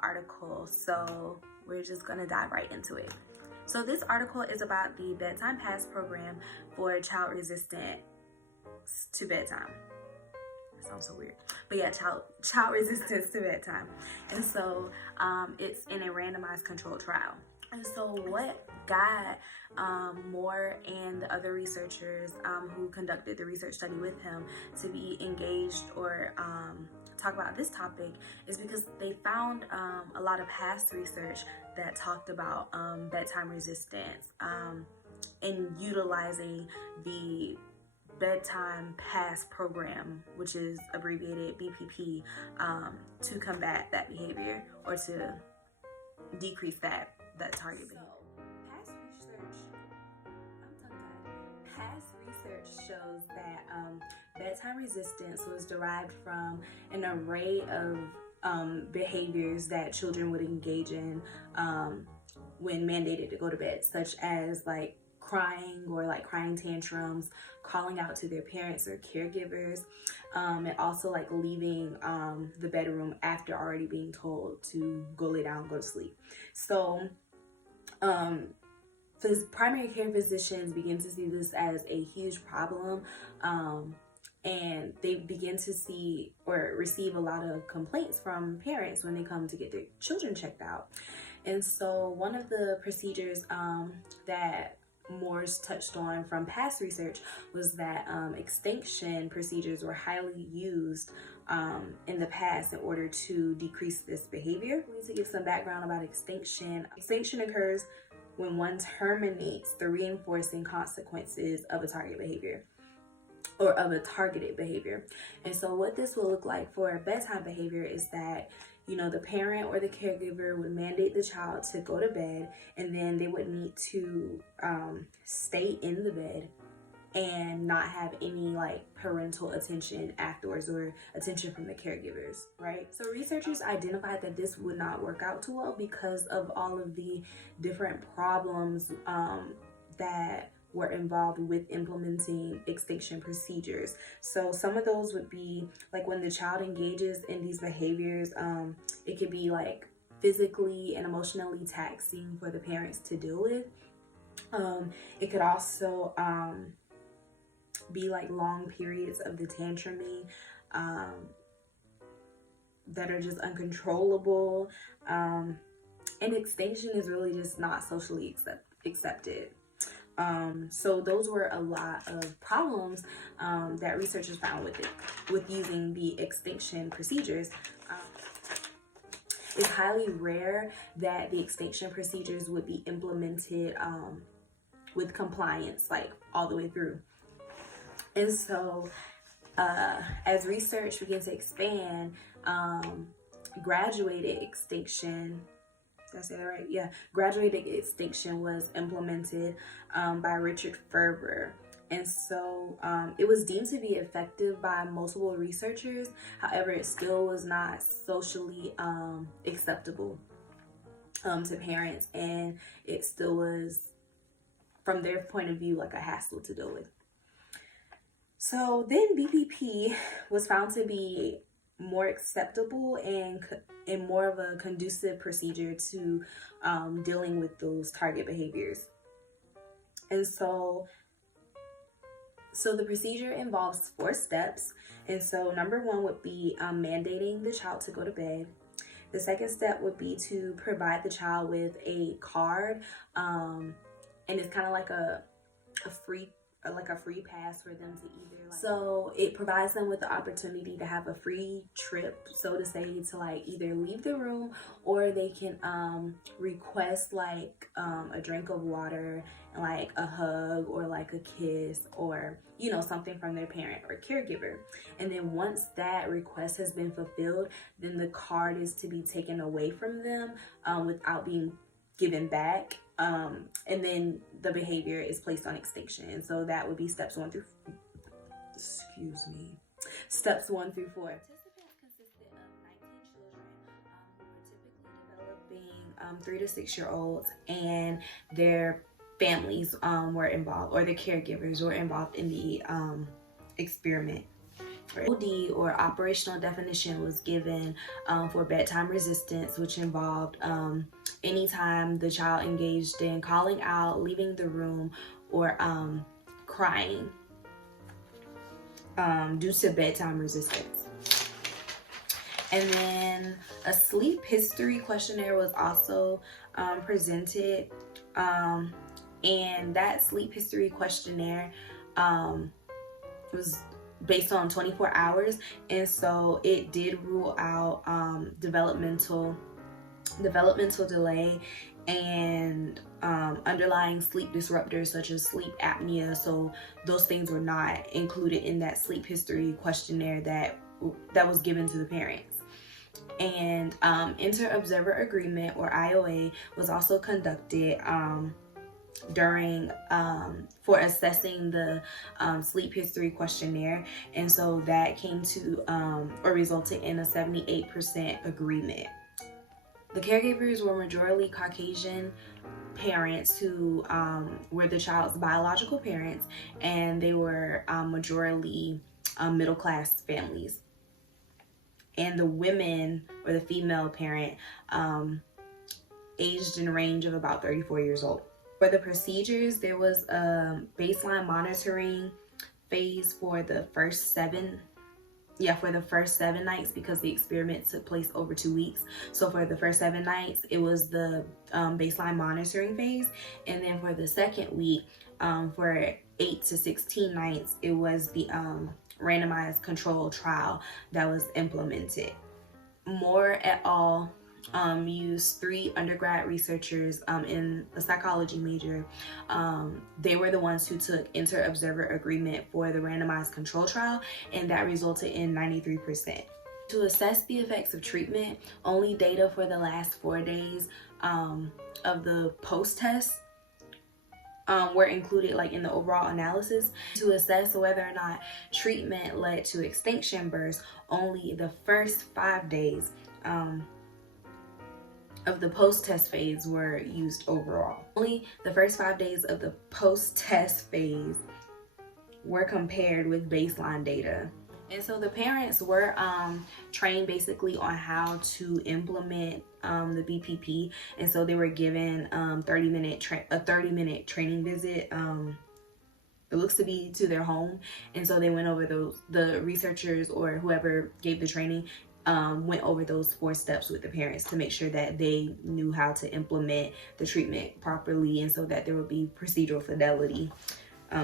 article, so we're just gonna dive right into it. So this article is about the Bedtime Pass program for child resistant to bedtime. Sounds so weird, but yeah, child resistance to bedtime. And so it's in a randomized controlled trial. And so what got Moore and the other researchers who conducted the research study with him to be engaged or talk about this topic is because they found a lot of past research that talked about bedtime resistance and utilizing the Bedtime Pass program, which is abbreviated BPP, to combat that behavior or to decrease that target behavior. Past research shows that bedtime resistance was derived from an array of behaviors that children would engage in when mandated to go to bed, such as like crying or like crying tantrums, calling out to their parents or caregivers, and also like leaving the bedroom after already being told to go lay down, go to sleep. So primary care physicians begin to see this as a huge problem, and they begin to see or receive a lot of complaints from parents when they come to get their children checked out. And so one of the procedures that Moore's touched on from past research was that extinction procedures were highly used in the past in order to decrease this behavior. We need to give some background about extinction. Extinction occurs when one terminates the reinforcing consequences of a target behavior or of a targeted behavior. And so what this will look like for a bedtime behavior is that, you know, the parent or the caregiver would mandate the child to go to bed, and then they would need to stay in the bed and not have any like parental attention afterwards or attention from the caregivers, right? So researchers identified that this would not work out too well because of all of the different problems that were involved with implementing extinction procedures. So some of those would be like when the child engages in these behaviors, it could be like physically and emotionally taxing for the parents to deal with. It could also be like long periods of the tantruming that are just uncontrollable, and extinction is really just not socially accepted. So those were a lot of problems that researchers found with using the extinction procedures. It's highly rare that the extinction procedures would be implemented with compliance like all the way through. And so as research began to expand, graduated extinction, did I say that right? Yeah, graduated extinction was implemented by Richard Ferber. And so it was deemed to be effective by multiple researchers. However, it still was not socially acceptable to parents, and it still was, from their point of view, like a hassle to deal with. So then BPP was found to be more acceptable and more of a conducive procedure to dealing with those target behaviors. And so the procedure involves 4 steps. And so number 1 would be mandating the child to go to bed. The second step would be to provide the child with a card, and it's kind of like a free pass for them to either so it provides them with the opportunity to have a free trip, so to say, to like either leave the room, or they can request like a drink of water and like a hug or like a kiss, or you know, something from their parent or caregiver. And then once that request has been fulfilled, then the card is to be taken away from them without being given back, and then the behavior is placed on extinction. And so that would be steps 1 through 4. Participants consisted of 19 children who were typically developing 3 to 6 year olds, and their families were involved, or their caregivers were involved in the experiment. OD, or operational definition, was given for bedtime resistance, which involved anytime the child engaged in calling out, leaving the room, or crying due to bedtime resistance. And then a sleep history questionnaire was also presented, and that sleep history questionnaire was based on 24 hours, and so it did rule out developmental delay and underlying sleep disruptors such as sleep apnea. So those things were not included in that sleep history questionnaire that was given to the parents. And inter-observer agreement, or IOA, was also conducted during for assessing the sleep history questionnaire, and so that came to or resulted in a 78% agreement. The caregivers were majorly Caucasian parents who were the child's biological parents, and they were majorly middle-class families. And the women, or the female parent, aged in a range of about 34 years old. For the procedures, there was a baseline monitoring phase for the first 7 nights, because the experiment took place over 2 weeks. So for the first 7 nights, it was the baseline monitoring phase. And then for the second week, for 8 to 16 nights, it was the randomized control trial that was implemented. Moore et al. Used 3 undergrad researchers in a psychology major. They were the ones who took inter-observer agreement for the randomized control trial, and that resulted in 93%. To assess the effects of treatment, only data for the last 4 days of the post-test were included, like in the overall analysis. To assess whether or not treatment led to extinction bursts, only the first 5 days of the post-test phase were used overall. Only the first 5 days of the post-test phase were compared with baseline data. And so the parents were trained basically on how to implement the BPP, and so they were given a 30-minute training visit. It looks to be to their home, and so they went over the researchers or whoever gave the training went over those 4 steps with the parents to make sure that they knew how to implement the treatment properly, and so that there would be procedural fidelity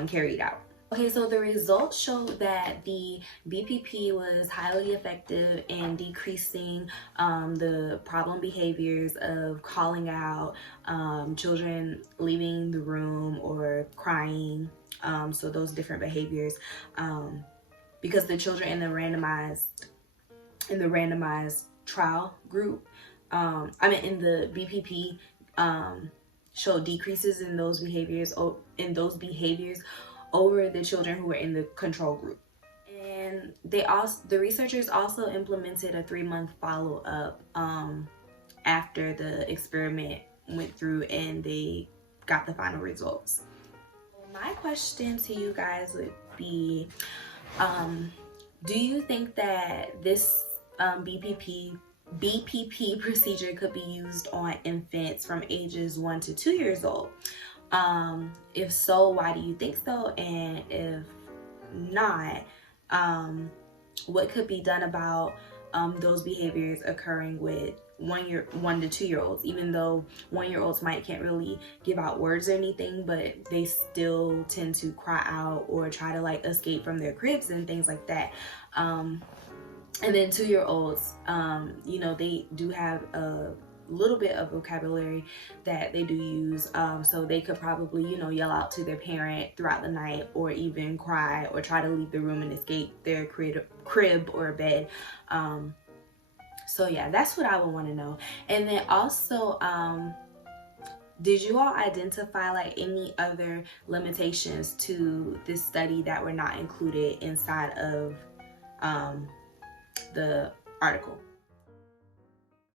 carried out. Okay, so the results showed that the BPP was highly effective in decreasing the problem behaviors of calling out, children leaving the room or crying, so those different behaviors, because the children in the randomized trial group, in the BPP, showed decreases in those behaviors over the children who were in the control group. And the researchers also implemented a 3-month follow-up after the experiment went through and they got the final results. My question to you guys would be, do you think that this BPP procedure could be used on infants from ages 1 to 2 years old? If so, why do you think so? And if not, what could be done about those behaviors occurring with 1 to 2 year olds? Even though 1-year-olds can't really give out words or anything, but they still tend to cry out or try to like escape from their cribs and things like that. And then 2-year-olds, they do have a little bit of vocabulary that they do use, so they could probably yell out to their parent throughout the night, or even cry or try to leave the room and escape their crib or bed. So yeah, that's what I would want to know. And then also, did you all identify like any other limitations to this study that were not included inside of the article?